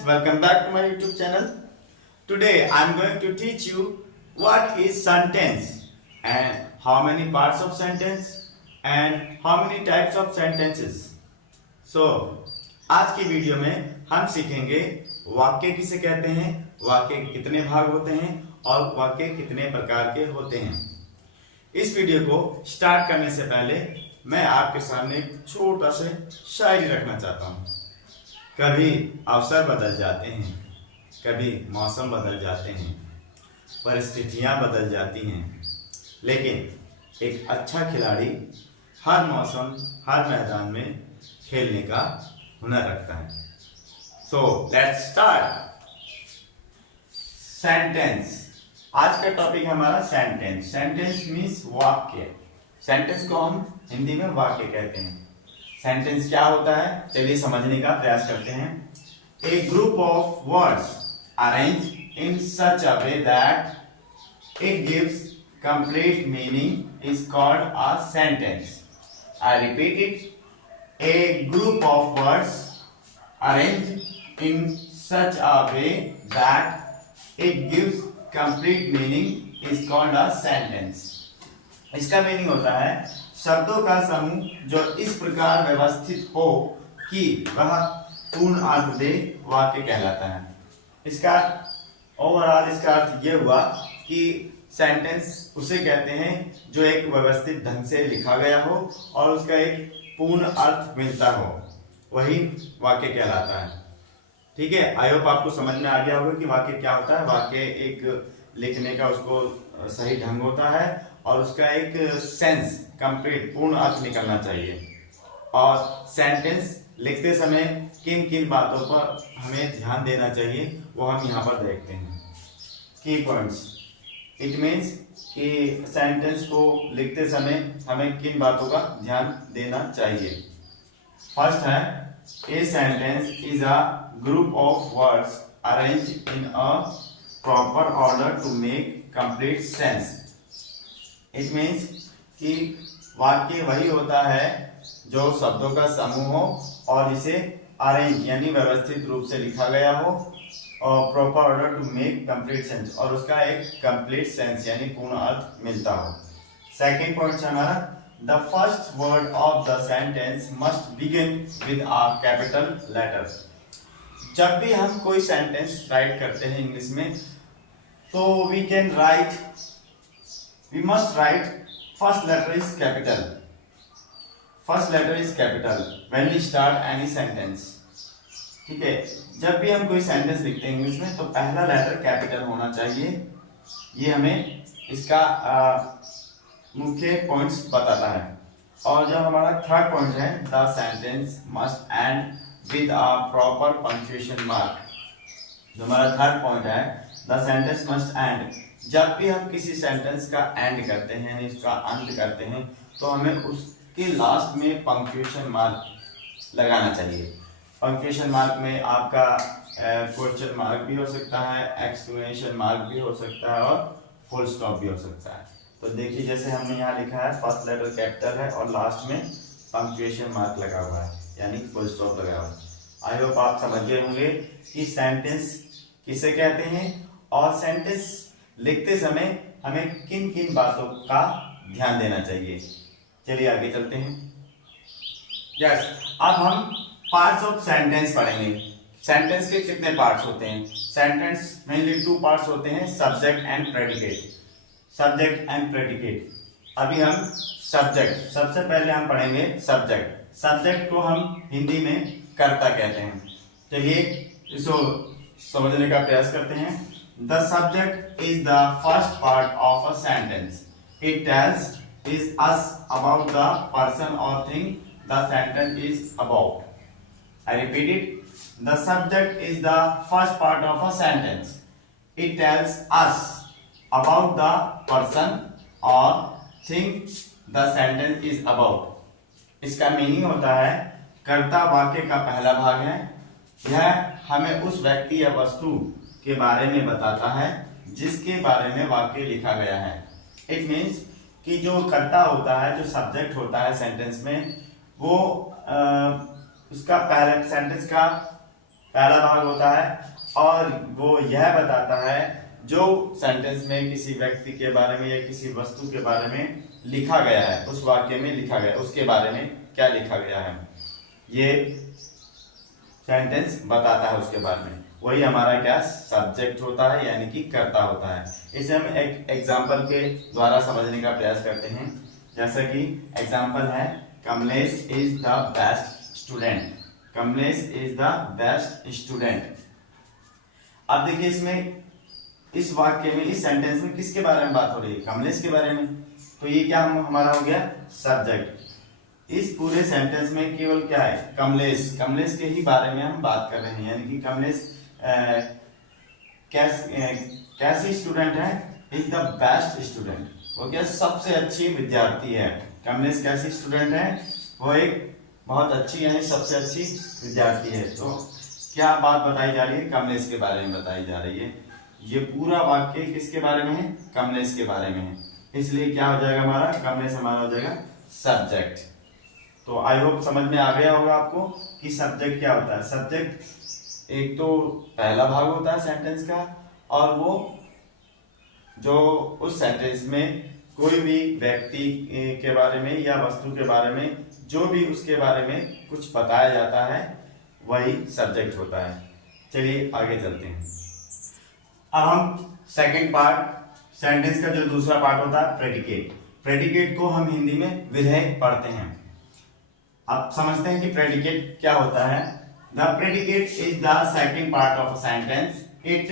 welcome back to my YouTube channel. Today I am going to teach you what is sentence and how many parts of sentence and how many types of sentences. So आज की video में हम सीखेंगे वाक्य किसे कहते हैं, वाक्य कितने भाग होते हैं और वाक्य कितने प्रकार के होते हैं। इस वीडियो को स्टार्ट करने से पहले मैं आपके सामने एक छोटा सा शायरी रखना चाहता हूँ। कभी अवसर बदल जाते हैं, कभी मौसम बदल जाते हैं, परिस्थितियाँ बदल जाती हैं, लेकिन एक अच्छा खिलाड़ी हर मौसम हर मैदान में खेलने का हुनर रखता है। So let's start. सेंटेंस, आज का टॉपिक हमारा सेंटेंस। सेंटेंस मीन्स वाक्य। सेंटेंस को हम हिंदी में वाक्य कहते हैं। सेंटेंस क्या होता है, चलिए समझने का प्रयास करते हैं। A group of words arrange in such a way that it gives complete meaning is called a sentence. I repeat it, a group of words arrange in such a way that it gives complete meaning is called a sentence. इसका meaning होता है शब्दों का समूह जो इस प्रकार व्यवस्थित हो कि वह पूर्ण अर्थ दे, वाक्य कहलाता है। इसका ओवरऑल इसका अर्थ यह हुआ कि सेंटेंस उसे कहते हैं जो एक व्यवस्थित ढंग से लिखा गया हो और उसका एक पूर्ण अर्थ मिलता हो, वही वाक्य कहलाता है। ठीक है, आई होप आपको समझ में आ गया होगा कि वाक्य क्या होता है। वाक्य एक लिखने का उसको सही ढंग होता है और उसका एक सेंस कंप्लीट पूर्ण अर्थ निकलना चाहिए। और सेंटेंस लिखते समय किन किन बातों पर हमें ध्यान देना चाहिए वो हम यहाँ पर देखते हैं। की पॉइंट्स, इट मीन्स कि सेंटेंस को लिखते समय हमें किन बातों का ध्यान देना चाहिए। फर्स्ट है, a sentence is a group of words arrange in a proper order to make complete sense. It means कि वाक्य वही होता है जो शब्दों का समूह हो और इसे अरेंज यानी व्यवस्थित रूप से लिखा गया हो और proper order to make complete sense, और उसका एक कंप्लीट सेंस यानी पूर्ण अर्थ मिलता हो। सेकंड पॉइंट है हमारा, the first word of the sentence must begin with a capital letter. जब भी हम कोई सेंटेंस राइट करते हैं इंग्लिश में, तो we can write, we must write first letter is capital. First letter is capital when we start any sentence. ठीक है, जब भी हम कोई सेंटेंस लिखते हैं इंग्लिश में तो पहला लेटर कैपिटल होना चाहिए। ये हमें इसका मुख्य पॉइंट्स बताता है। और जो हमारा थर्ड पॉइंट है, the sentence must and with a proper punctuation mark. जो हमारा थर्ड पॉइंट है, द सेंटेंस मस्ट एंड, जब भी हम किसी सेंटेंस का एंड करते हैं यानी उसका अंत करते हैं तो हमें उसके लास्ट में पंक्चुएशन मार्क लगाना चाहिए। पंक्चुएशन मार्क में आपका क्वेश्चन मार्क भी हो सकता है, एक्सक्लेमेशन मार्क भी हो सकता है और फुल स्टॉप भी हो सकता है। तो देखिए, जैसे हमने यहाँ लिखा है फर्स्ट लेटर कैपिटल है और लास्ट में पंक्चुएशन मार्क लगा हुआ है यानी फुल स्टॉप लगा हुआ है। आई होप आप समझ गए होंगे कि सेंटेंस किसे कहते हैं और सेंटेंस लिखते समय हमें किन किन बातों का ध्यान देना चाहिए। चलिए आगे चलते हैं। यस, अब हम पार्ट्स ऑफ सेंटेंस पढ़ेंगे। सेंटेंस के कितने पार्ट्स होते हैं? सेंटेंस मेनली टू पार्ट्स होते हैं, subject and predicate. Subject and predicate. अभी हम सब्जेक्ट, सबसे पहले हम पढ़ेंगे सब्जेक्ट। सब्जेक्ट को हम हिंदी में कर्ता कहते हैं। चलिए इसको समझने का प्रयास करते हैं। The subject is the first part of a sentence. It tells us about the person or thing the sentence is about. I repeat it. The subject is the first part of a sentence. It tells us about the person or thing the sentence is about. इसका meaning होता है, कर्ता वाक्य का पहला भाग है। यह हमें उस व्यक्ति या वस्तु के बारे में बताता है जिसके बारे में वाक्य लिखा गया है। इट मीन्स कि जो कर्ता होता है, जो सब्जेक्ट होता है सेंटेंस में, वो उसका पहले सेंटेंस का पहला भाग होता है और वो यह बताता है जो सेंटेंस में किसी व्यक्ति के बारे में या किसी वस्तु के बारे में लिखा गया है, उस वाक्य में लिखा गया उसके बारे में क्या लिखा गया है, ये सेंटेंस बताता है उसके बारे में। वही हमारा क्या सब्जेक्ट होता है, यानी कि कर्ता होता है। इसे हम एक एग्जाम्पल के द्वारा समझने का प्रयास करते हैं। जैसा कि एग्जाम्पल है, Kamlesh is the best student. Kamlesh is the best student. अब देखिए इसमें, इस वाक्य में, इस सेंटेंस में किसके बारे में बात हो रही है? कमलेश के बारे में। तो ये क्या हमारा हो गया सब्जेक्ट। इस पूरे सेंटेंस में केवल क्या है, कमलेश, कमलेश के ही बारे में हम बात कर रहे हैं, यानी कि कमलेश कैसी स्टूडेंट है? Is the best student. वो क्या सबसे अच्छी विद्यार्थी है। कमलेश कैसी स्टूडेंट है? वो एक बहुत अच्छी, यानी सबसे अच्छी विद्यार्थी है। तो क्या बात बताई जा रही है? कमलेश के बारे में बताई जा रही है। ये पूरा वाक्य किसके बारे में है? कमलेश के बारे में है। इसलिए क्या हो जाएगा हमारा, कमलेश हमारा हो जाएगा सब्जेक्ट। तो आई होप समझ में आ गया होगा आपको कि सब्जेक्ट क्या होता है। सब्जेक्ट एक तो पहला भाग होता है सेंटेंस का, और वो जो उस सेंटेंस में कोई भी व्यक्ति के बारे में या वस्तु के बारे में जो भी उसके बारे में कुछ बताया जाता है, वही सब्जेक्ट होता है। चलिए आगे चलते हैं। अब हम सेकंड पार्ट, सेंटेंस का जो दूसरा पार्ट होता है प्रेडिकेट। प्रेडिकेट को हम हिंदी में विधेय पढ़ते हैं। अब समझते हैं कि प्रेडिकेट क्या होता है। The predicate is the second part of a sentence. It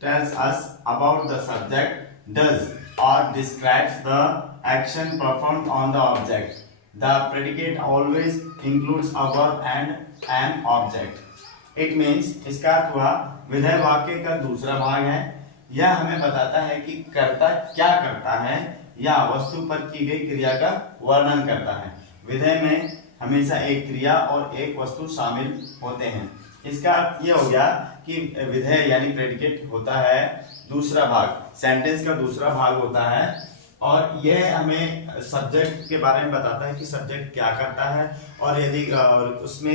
tells us about the subject, does or describes the action performed on the object. The predicate always includes a verb and an object. It means, इसका अर्थ हुआ विधेय वाक्य का दूसरा भाग है। यह हमें बताता है कि कर्ता क्या करता है या वस्तु पर की गई क्रिया का वर्णन करता है। विधेय में हमेशा एक क्रिया और एक वस्तु शामिल होते हैं। इसका अर्थ यह हो गया कि विधेय यानी प्रेडिकेट होता है दूसरा भाग, सेंटेंस का दूसरा भाग होता है, और यह हमें सब्जेक्ट के बारे में बताता है कि सब्जेक्ट क्या करता है और यदि उसमें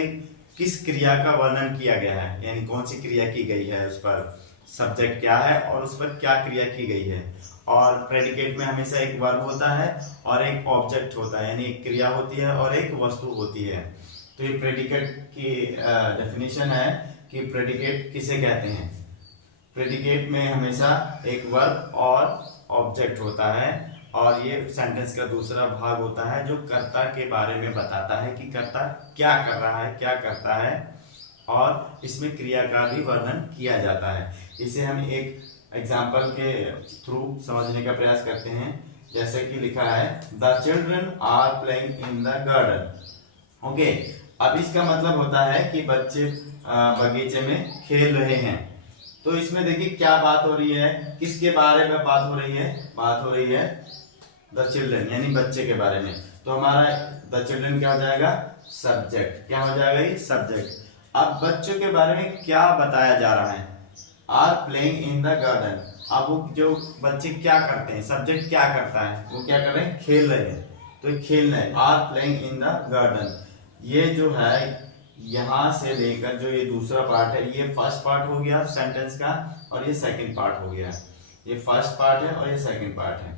किस क्रिया का वर्णन किया गया है, यानी कौन सी क्रिया की गई है, उस पर सब्जेक्ट क्या है और उस पर क्या क्रिया की गई है। और प्रेडिकेट में हमेशा एक वर्ब होता है और एक ऑब्जेक्ट होता है, यानी एक क्रिया होती है और एक वस्तु होती है। तो ये प्रेडिकेट की डेफिनेशन है कि प्रेडिकेट किसे कहते हैं। प्रेडिकेट में हमेशा एक वर्ब और ऑब्जेक्ट होता है, और ये सेंटेंस का दूसरा भाग होता है जो कर्ता के बारे में बताता है कि कर्ता क्या कर रहा है, क्या करता है, और इसमें क्रिया का भी वर्णन किया जाता है। इसे हम एक एग्जाम्पल के थ्रू समझने का प्रयास करते हैं। जैसे कि लिखा है, the children are playing in the garden. Okay, अब इसका मतलब होता है कि बच्चे बगीचे में खेल रहे हैं। तो इसमें देखिए क्या बात हो रही है, किसके बारे में बात हो रही है? बात हो रही है द चिल्ड्रन, यानी बच्चे के बारे में। तो हमारा द चिल्ड्रन क्या हो जाएगा? सब्जेक्ट। क्या हो जाएगा? ये सब्जेक्ट। अब बच्चों के बारे में क्या बताया जा रहा है? Are playing in the garden. अब वो जो बच्चे क्या करते हैं, सब्जेक्ट क्या करता है, वो क्या कर रहे हैं? खेल रहे हैं। तो खेलना है, are playing in the garden. ये जो है यहां से लेकर जो ये दूसरा पार्ट है, ये फर्स्ट पार्ट हो गया सेंटेंस का, और ये सेकंड पार्ट हो गया। ये फर्स्ट पार्ट है और ये सेकंड पार्ट है।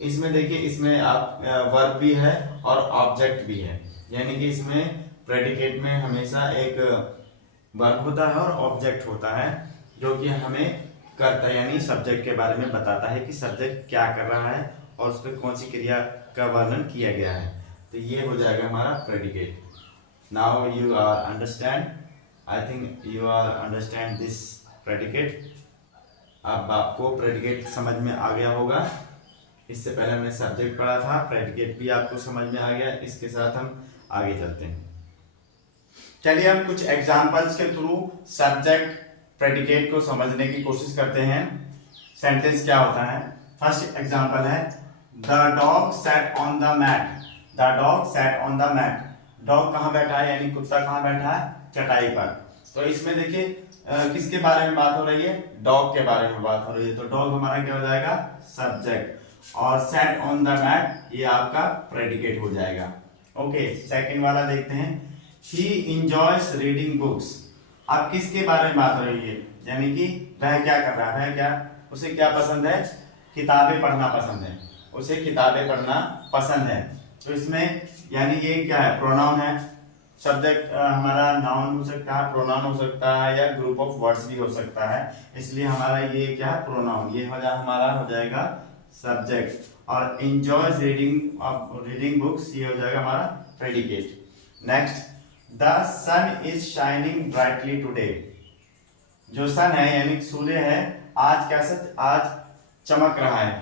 इसमें देखिए, इसमें आप वर्ब भी है और ऑब्जेक्ट भी है, यानी कि इसमें प्रेडिकेट में हमेशा एक वर्ब होता है और ऑब्जेक्ट होता है, जो कि हमें करता यानी सब्जेक्ट के बारे में बताता है कि सब्जेक्ट क्या कर रहा है और उस पर कौन सी क्रिया का वर्णन किया गया है। तो ये हो जाएगा हमारा predicate. Now you are understand. I think you are understand this predicate. अब आपको प्रेडिकेट समझ में आ गया होगा। इससे पहले हमने सब्जेक्ट पढ़ा था, प्रेडिकेट भी आपको समझ में आ गया। इसके साथ हम आगे चलते हैं। चलिए हम कुछ एग्जांपल्स के थ्रू सब्जेक्ट प्रेडिकेट को समझने की कोशिश करते हैं। सेंटेंस क्या होता है? फर्स्ट एग्जांपल है, the dog sat on the mat. The dog sat on the mat. Dog कहाँ बैठा है, यानी कुत्ता कहाँ बैठा है? चटाई पर। तो इसमें देखिए किसके बारे में बात हो रही है? डॉग के बारे में बात हो रही है। तो डॉग हमारा क्या हो जाएगा? सब्जेक्ट। और सैट ऑन द मैट ये आपका प्रेडिकेट हो जाएगा। ओके, सेकंड वाला देखते हैं, ही इंजॉयस रीडिंग बुक्स। अब किसके बारे में बात हो रही है, यानी कि वह क्या कर रहा है, वह क्या, उसे क्या पसंद है, किताबें पढ़ना पसंद है, उसे किताबें पढ़ना पसंद है। तो इसमें यानी ये क्या है, प्रोनाउन है। सब्जेक्ट हमारा नाउन हो सकता है, प्रोनाउन हो सकता है, या ग्रुप ऑफ वर्ड्स भी हो सकता है, इसलिए हमारा ये क्या है, प्रोनाउन, ये हमारा हो जाएगा सब्जेक्ट। और एंजॉयज रीडिंग बुक्स, ये हो जाएगा हमारा predicate. Next, the sun is shining brightly today. जो सन है यानी सूर्य है, आज कैसा, आज चमक रहा है,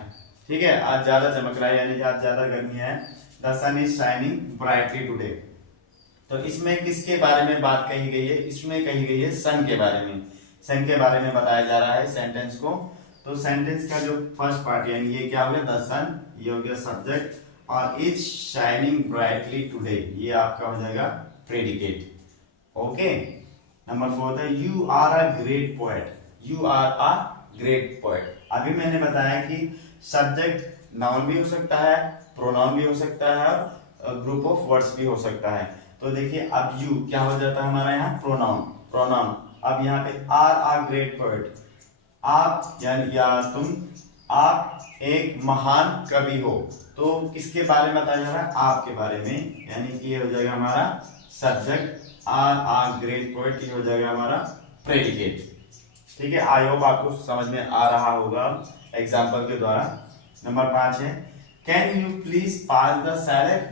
ठीक है, आज ज्यादा चमक रहा है, यानी आज ज्यादा गर्मी है। The sun is shining brightly today. तो इसमें किसके बारे में बात कही गई है, इसमें कही गई है सन के बारे में, सन के बारे में बताया जा रहा है सेंटेंस को। तो सेंटेंस का जो फर्स्ट पार्ट यानी ये क्या हो गया, द सन, ये हो गया सब्जेक्ट, और इज शाइनिंग ब्राइटली टुडे, ये आपका हो जाएगा प्रेडिकेट। ओके, नंबर 4 था you are a great poet, you are a great poet. अभी मैंने बताया कि सब्जेक्ट नाउन भी हो सकता है, प्रोनाउन भी हो सकता है, और ग्रुप ऑफ वर्ड्स भी हो सकता है। तो देखिए अब यू क्या हो जाता है हमारा यहाँ, प्रोनाउन, प्रोनाउन। अब यहाँ पे आर अ ग्रेट पोएट, आप यानी या तुम, आप एक महान कवि हो। तो किसके बारे में बताया जा रहा है, आपके बारे में, यानी कि ये हो जाएगा हमारा subject, are a great poet, ये हो जाएगा हमारा प्रेडिकेट। ठीक है, आई होप आपको समझ में आ रहा होगा एग्जाम्पल के द्वारा। नंबर 5 है can you please pass the salad.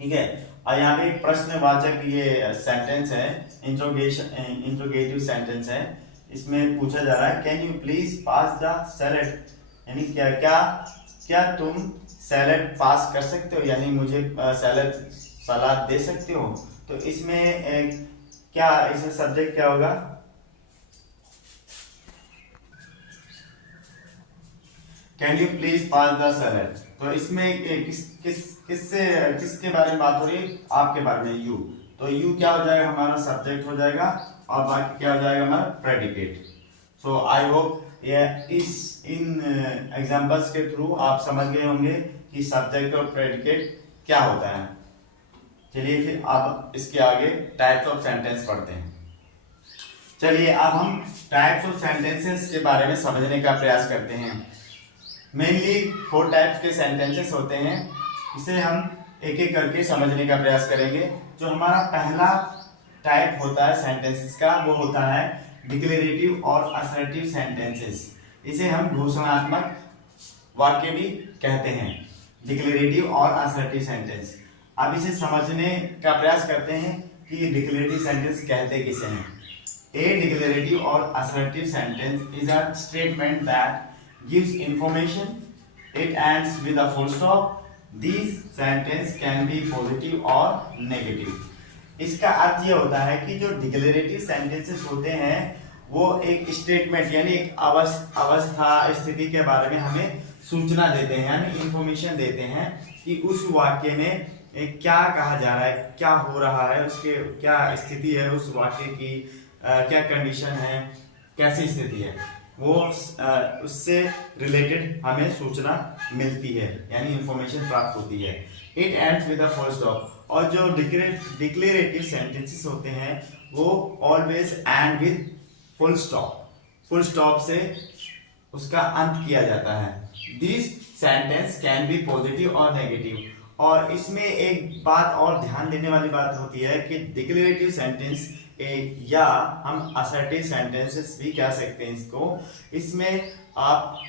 ठीक है, और यहाँ पे एक प्रश्नवाचक ये सेंटेंस है, इंट्रोगेटिव सेंटेंस है। इसमें पूछा जा रहा है can you please pass the salad, यानी क्या क्या क्या तुम सैलेड पास कर सकते हो, यानी मुझे सैलेड सलाद दे सकते हो। तो इसमें क्या, इसमें सब्जेक्ट क्या होगा, can you please pass the salad. तो इसमें किसके बारे में बात हो रही है, आपके बारे में, यू। तो यू क्या हो जाएगा, हमारा सब्जेक्ट हो जाएगा, और बाकी क्या हो जाएगा हमारा प्रेडिकेट। सो आई होप ये इन एग्जांपल्स के थ्रू आप समझ गए होंगे कि सब्जेक्ट और प्रेडिकेट क्या होता है। चलिए फिर आप इसके आगे टाइप्स ऑफ सेंटेंस पढ़ते हैं। चलिए अब हम टाइप्स ऑफ सेंटेंसेस के बारे में समझने का प्रयास करते हैं। मेनली 4 टाइप्स के सेंटेंसेस होते हैं, इसे हम एक एक करके समझने का प्रयास करेंगे। जो हमारा पहला टाइप होता है सेंटेंसेस का, वो होता है डिक्लेरेटिव और असर्टिव सेंटेंसेस। इसे हम घोषणात्मक वाक्य भी कहते हैं, डिक्लेरेटिव और असर्टिव सेंटेंस। अब इसे समझने का प्रयास करते हैं कि डिक्लेरेटिव सेंटेंस कहते किसे हैं। ए डिक्लेरेटिव और assertive sentence is a statement that gives information, it ends with a full stop. These sentence can be positive or negative. इसका अर्थ ये होता है कि जो डिक्लेरेटिव सेंटेंसेस होते हैं वो एक स्टेटमेंट यानी एक अवस्था स्थिति के बारे में हमें सूचना देते हैं, यानी इंफॉर्मेशन देते हैं कि उस वाक्य में क्या कहा जा रहा है, क्या हो रहा है, उसके क्या स्थिति है, उस वाक्य की क्या कंडीशन है, कैसी स्थिति है, वो उससे रिलेटेड हमें सूचना मिलती है, यानी इंफॉर्मेशन प्राप्त होती है। It ends with a full stop. और जो डिक्लेरेटिव सेंटेंसेस होते हैं वो always and with full stop, full stop से उसका अंत किया जाता है। This sentence can B positive और नेगेटिव। और इसमें एक बात और ध्यान देने वाली बात होती है कि डिक्लेरेटिव सेंटेंस या हम असर्टिव सेंटेंसेस भी कह सकते हैं इसको। इसमें आप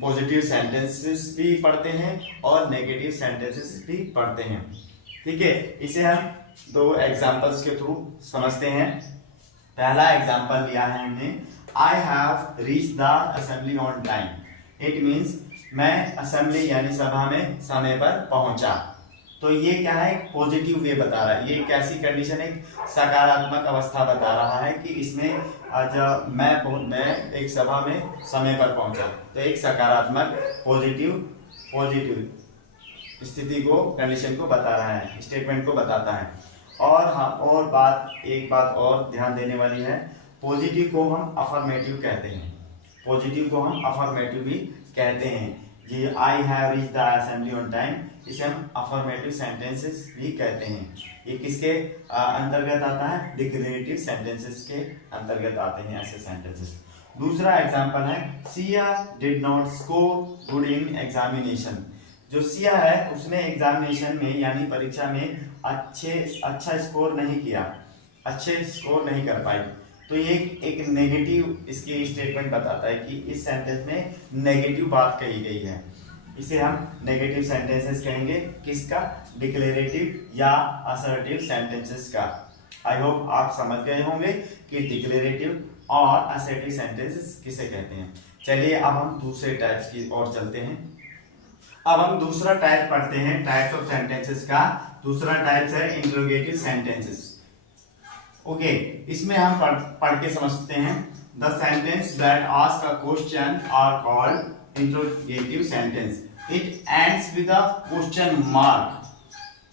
पॉजिटिव सेंटेंसेस भी पढ़ते हैं और नेगेटिव सेंटेंसेस भी पढ़ते हैं। ठीक है, इसे हम 2 एग्जांपल्स के थ्रू समझते हैं। पहला एग्जांपल लिया है हमने, I have reach the assembly on time. It means मैं असेंबली यानी सभा में समय पर पहुंचा। तो ये क्या है, पॉजिटिव वे बता रहा है, ये कैसी कंडीशन, एक सकारात्मक अवस्था बता रहा है कि इसमें जब मैं एक सभा में समय पर पहुंचा, तो एक सकारात्मक पॉजिटिव स्थिति को, कंडीशन को बता रहा है, स्टेटमेंट को बताता है। और हाँ, और एक बात और ध्यान देने वाली है, पॉजिटिव को हम अफर्मेटिव कहते हैं, पॉजिटिव को हम अफर्मेटिव भी कहते हैं। ये I have reached the assembly on time, इसे हम अफर्मेटिव सेंटेंसेस भी कहते हैं। ये किसके अंतर्गत आता है? डिक्लेरेटिव सेंटेंसेस के अंतर्गत आते हैं ऐसे सेंटेंसेस। दूसरा एग्जांपल है Siya did not score good in examination. जो सिया है उसने एग्जामिनेशन में यानी परीक्षा में अच्छा स्कोर नहीं किया, अच्छे स्कोर नहीं कर पाई। तो ये एक नेगेटिव इसकी स्टेटमेंट बताता है कि इस सेंटेंस में नेगेटिव बात कही गई है। इसे हम नेगेटिव सेंटेंसेस कहेंगे, किसका? डिक्लेरेटिव या असर्टिव सेंटेंसेस का। आई होप आप समझ गए होंगे कि डिक्लेरेटिव और असर्टिव सेंटेंसेस किसे कहते हैं। चलिए अब हम दूसरे टाइप्स की ओर चलते हैं। अब हम दूसरा टाइप पढ़ते हैं टाइप्स ऑफ सेंटेंसेस का। दूसरा टाइप है इंटरोगेटिव सेंटेंसेस। ओके, इसमें हम पढ़ के समझते हैं। The sentence that ask a question are called interrogative sentence. It ends with a question mark.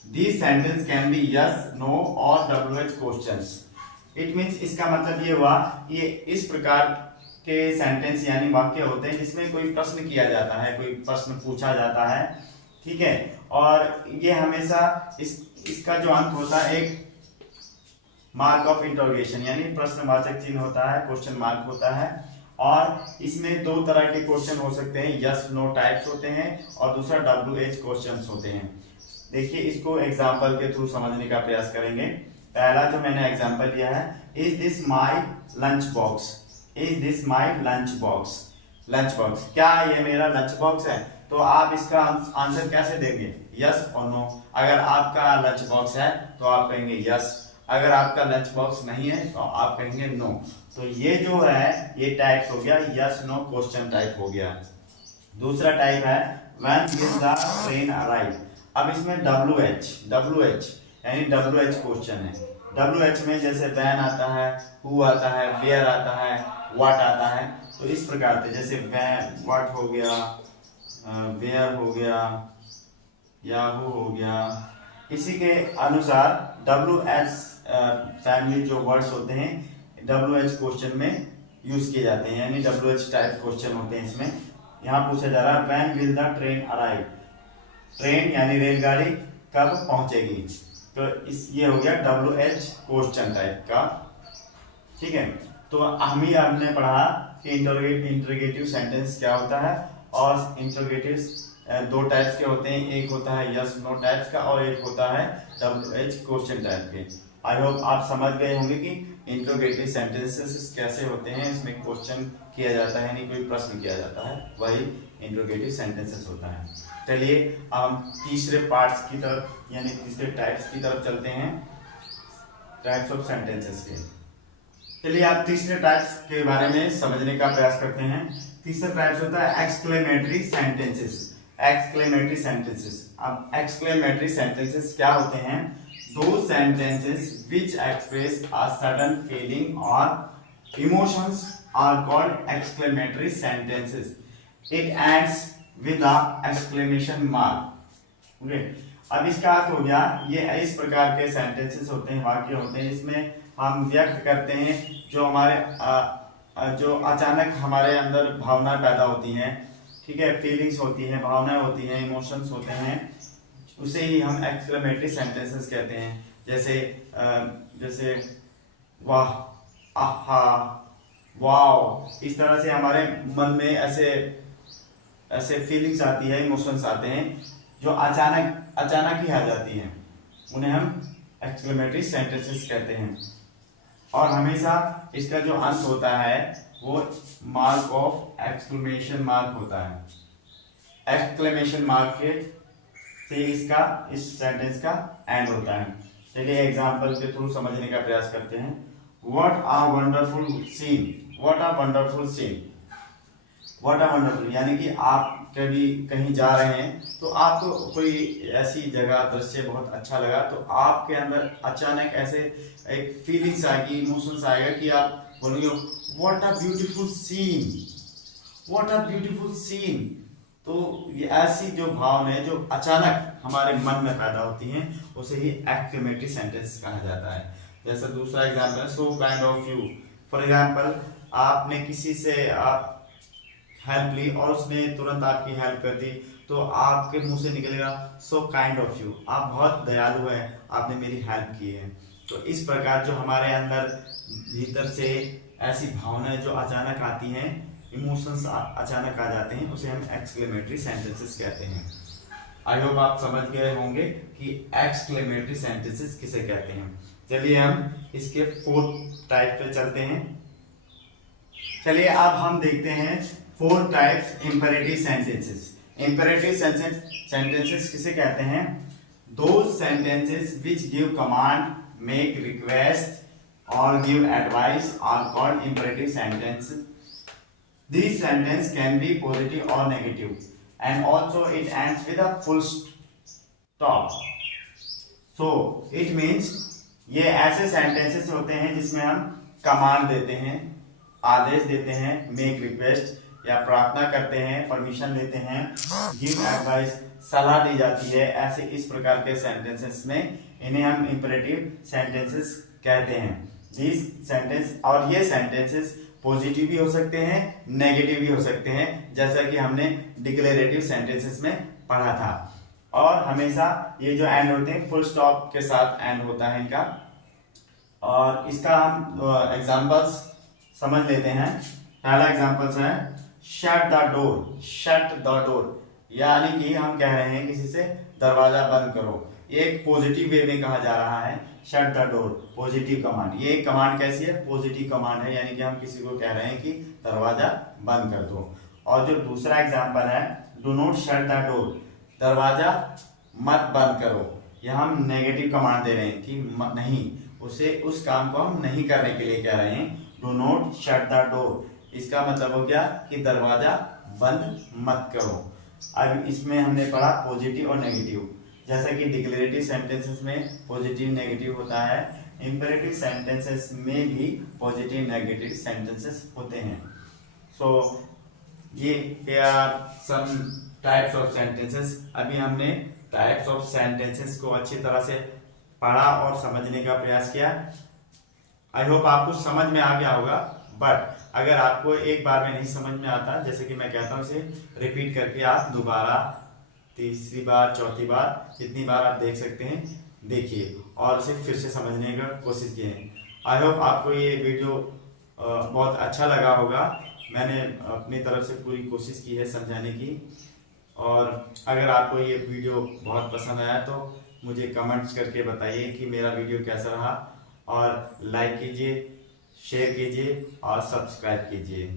This sentence can be yes, no और WH क्वेश्चंस। इट मींस, इसका मतलब ये हुआ, ये इस प्रकार के सेंटेंस यानी वाक्य होते हैं जिसमें कोई प्रश्न किया जाता है, कोई प्रश्न पूछा जाता है, ठीक है। और ये हमेशा इसका जो अंत होता है एक मार्क ऑफ इंटरोगेशन यानी प्रश्नवाचक चिन्ह होता है, क्वेश्चन मार्क होता है। और इसमें दो तरह के क्वेश्चन हो सकते हैं, यस नो टाइप्स होते हैं और दूसरा WH क्वेश्चंस होते हैं। देखिए, इसको एग्जांपल के थ्रू समझने का प्रयास करेंगे। पहला जो मैंने एग्जांपल लिया है, is this my lunch box. Is this my lunch box. Lunch box, क्या ये मेरा लंच बॉक्स है? तो आप इसका आंसर कैसे देंगे? यस और नो। अगर आपका लंच बॉक्स है तो आप कहेंगे यस, अगर आपका लंच बॉक्स नहीं है तो आप कहेंगे नो। तो ये जो है ये टाइप हो गया यस नो क्वेश्चन टाइप हो गया। दूसरा टाइप है when will the train arrive. अब इसमें WH यानी WH क्वेश्चन है। WH में जैसे व्हेन आता है, हु आता है, वेयर आता है, व्हाट आता है। तो इस प्रकार से जैसे व्हेन, व्हाट हो गया, वेयर हो गया या हु हो गया। इसी के अनुसार WH फैमिली जो वर्ड्स होते हैं WH क्वेश्चन में यूज किए जाते हैं, यानी WH टाइप क्वेश्चन होते हैं इसमें। यहाँ पूछा जा रहा है when will the train arrive. Train यानी रेलगाड़ी कब पहुंचेगी। तो ये हो गया WH क्वेश्चन टाइप का, ठीक है। तो हमने पढ़ा कि इंटरोगेटिव सेंटेंस क्या होता है और इंटरोगेटिव दो टाइप्स के होते हैं, एक होता है यस नो टाइप्स का और एक होता है WH क्वेश्चन टाइप के। आई होप आप समझ गए होंगे कि इंटरोगेटिव सेंटेंसेस कैसे होते हैं। इसमें क्वेश्चन किया जाता है यानी कोई प्रश्न किया जाता है, वही इंटरोगेटिव सेंटेंसेस होता है। चलिए हम तीसरे पार्ट्स की तरफ यानी तीसरे टाइप्स की तरफ चलते हैं, टाइप्स ऑफ सेंटेंसेस के। चलिए आप तीसरे टाइप्स के बारे में समझने का प्रयास करते हैं। तीसरा टाइप्स होता है एक्सक्लेमेटरी सेंटेंसेस। एक्सक्लेमेटरी सेंटेंसेस, अब एक्सक्लेमेटरी सेंटेंसेस क्या होते हैं? Those sentences which express a sudden feeling or emotions are called exclamatory sentences. It ends with a exclamation mark. Okay. अब इसका अर्थ हो गया, ये इस प्रकार के सेंटेंसेस होते हैं, वाक्य होते हैं, इसमें हम व्यक्त करते हैं जो हमारे जो अचानक हमारे अंदर भावना पैदा होती हैं, ठीक है, फीलिंग्स होती हैं, भावनाएं होती हैं, इमोशंस होते हैं, उसे ही हम एक्सक्लेमेटरी सेंटेंसेस कहते हैं। जैसे वाह, आहा, वाओ, इस तरह से हमारे मन में ऐसे फीलिंग्स आती है, इमोशंस आते हैं जो अचानक ही आ जाती हैं, उन्हें हम एक्सक्लेमेटरी सेंटेंसेस कहते हैं। और हमेशा इसका जो अंत होता है वो मार्क ऑफ एक्सक्लेमेशन मार्क होता है। एक्सक्लेमेशन मार्क के से इस सेंटेंस का एंड होता है। चलिए एग्जांपल के थ्रू समझने का प्रयास करते हैं। What a wonderful scene. What a wonderful scene. What a wonderful यानी कि आप कभी कहीं जा रहे हैं तो आपको कोई ऐसी जगह दृश्य बहुत अच्छा लगा, तो आपके अंदर अचानक ऐसे एक फीलिंग्स आएगी, इमोशंस आएगा कि आप बोलेंगे what a beautiful scene, what a beautiful scene. तो ये ऐसी जो भावना है जो अचानक हमारे मन में पैदा होती हैं, उसे ही एक्सक्लेमेटरी सेंटेंस कहा जाता है। जैसे दूसरा एग्जांपल है so kind of you. For example, आपने किसी से आप हेल्प ली और उसने तुरंत आपकी हेल्प कर दी, तो आपके मुंह से निकलेगा सो काइंड ऑफ यू, आप बहुत दयालु हैं, आपने मेरी हेल्प की है। तो इस प्रकार जो हमारे अंदर भीतर से ऐसी भावनाएं जो अचानक आती हैं, इमोशंस अचानक आ जाते हैं, उसे हम एक्सक्लेमेटरी सेंटेंसेस कहते हैं। आई होप आप समझ गए होंगे कि एक्सक्लेमेटरी सेंटेंसेस किसे कहते हैं। चलिए हम इसके 4 टाइप पे चलते हैं। चलिए अब हम देखते हैं 4 types imperative sentences. Imperative sentences किसे कहते हैं? Those sentences which give command, make request or give advice are called imperative sentences. These sentences can be positive or negative, and also it ends with a full stop. So it means ये ऐसे sentences होते हैं जिसमें हम command देते हैं, आदेश देते हैं, मेक रिक्वेस्ट या प्रार्थना करते हैं, परमिशन देते हैं, गिव एडवाइस सलाह दी जाती है। ऐसे इस प्रकार के सेंटेंसेस में इन्हें हम इंपेरेटिव सेंटेंसेस कहते हैं। दिस सेंटेंस और ये सेंटेंसेस पॉजिटिव भी हो सकते हैं, नेगेटिव भी हो सकते हैं, जैसा कि हमने डिक्लेरेटिव सेंटेंसेस में पढ़ा था। और हमेशा ये जो एंड होते हैं फुल स्टॉप के साथ एंड होता है इनका। और इसका हम एग्जांपल्स समझ लेते हैं। पहला एग्जांपल्स है shut the door. Shut the door यानी कि हम कह रहे हैं किसी से दरवाजा बंद करो। ये एक पॉजिटिव वे में कहा जा रहा है। Shut the door positive command. ये कमांड कैसी है? पॉजिटिव कमांड है, यानी कि हम किसी को कह रहे हैं कि दरवाजा बंद कर दो। और जो दूसरा एग्जांपल है do not shut the door, दरवाजा मत बंद करो। यह हम नेगेटिव कमांड दे रहे हैं कि नहीं, उसे उस काम को हम नहीं करने के लिए कह रहे हैं। Do not shut the door, इसका मतलब हो गया कि दरवाजा बंद मत करो। अब इसमें हमने पढ़ा पॉजिटिव और नेगेटिव। जैसा कि डिक्लेरेटिव सेंटेंसेस में पॉजिटिव नेगेटिव होता है, इंपेरेटिव सेंटेंसेस में भी पॉजिटिव नेगेटिव सेंटेंसेस होते हैं। सो ये are some types of sentences. अभी हमने टाइप्स ऑफ सेंटेंसेस को अच्छी तरह से पढ़ा और समझने का प्रयास किया। आई होप आपको समझ में आ गया होगा। बट अगर आपको एक बार में नहीं समझ में आता, जैसे कि मैं कहता हूँ, इसे रिपीट करके आप दोबारा, तीसरी बार, चौथी बार, जितनी बार आप देख सकते हैं देखिए और उसे फिर से समझने का कोशिश कीजिए। आई होप आपको ये वीडियो बहुत अच्छा लगा होगा। मैंने अपनी तरफ से पूरी कोशिश की है समझाने की। और अगर आपको ये वीडियो बहुत पसंद आया तो मुझे कमेंट्स करके बताइए कि मेरा वीडियो कैसा रहा। और लाइक कीजिए, शेयर कीजिए और सब्सक्राइब कीजिए।